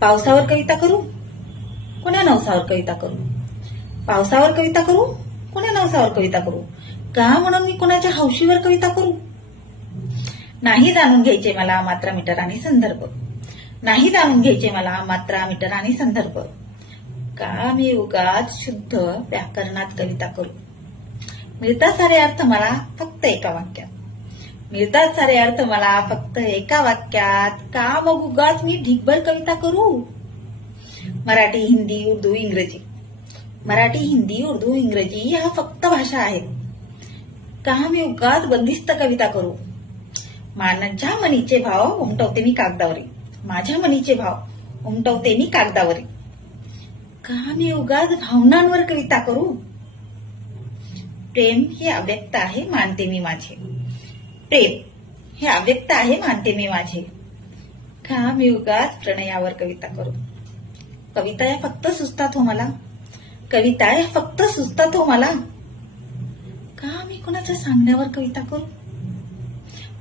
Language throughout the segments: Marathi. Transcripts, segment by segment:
पावसावर कविता करू, कोण्या नवसावर कविता करू? पावसावर कविता करू, कोण्या नवसावर कविता करू? का म्हणून मी कोणाच्या हौशीवर कविता करू? नाही जाणून घ्यायचे मला मात्रा, मीटर आणि संदर्भ. नाही जाणून घ्यायचे मला मात्रा, मीटर आणि संदर्भ. का मी उगाच शुद्ध व्याकरणात कविता करू? मिळतात सारे अर्थ मला फक्त एका वाक्यात. मिळतात सारे अर्थ मला फक्त एका वाक्यात. का मग उगाच मी ढीगभर कविता करू? मराठी, हिंदी, उर्दू, इंग्रजी. मराठी, हिंदी, उर्दू, इंग्रजी ह्या फक्त भाषा आहेत. का मी उगाच बंदिस्त कविता करू? माझ्या मनीचे भाव उमटवते मी कागदावरी. माझ्या मनीचे भाव उमटवते मी कागदावरी. का मी उगाच भावनांवर कविता करू? प्रेम हे अव्यक्त आहे मानते मी माझे. प्रेम हे अव्यक्त आहे मानते मी माझे. का मी उगाच प्रणयावर कविता करू? कविता या फक्त सुचतात हो मला. कविता या फक्त सुचतात हो मला. का मी कोणाच्या सांगण्यावर कविता करू?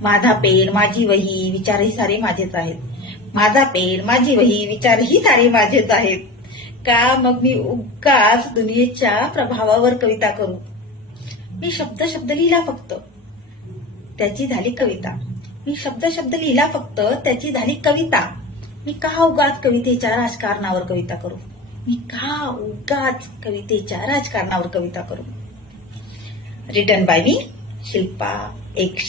माझा पेन, माझी वही, विचारही सारे माझेच आहेत. माझा पेन, माझी वही, विचारही सारे माझेच आहेत. का मग मी उगाच दुनियेच्या प्रभावावर कविता करू? मी शब्द शब्द लिहिला फक्त, त्याची झाली कविता. मी शब्द शब्द लिहिला फक्त, त्याची झाली कविता. मी का उगाच कवितेच्या राजकारणावर कविता करू? मी का उगाच कवितेच्या राजकारणावर कविता करू? रिटन बाय मी, शिल्पा एक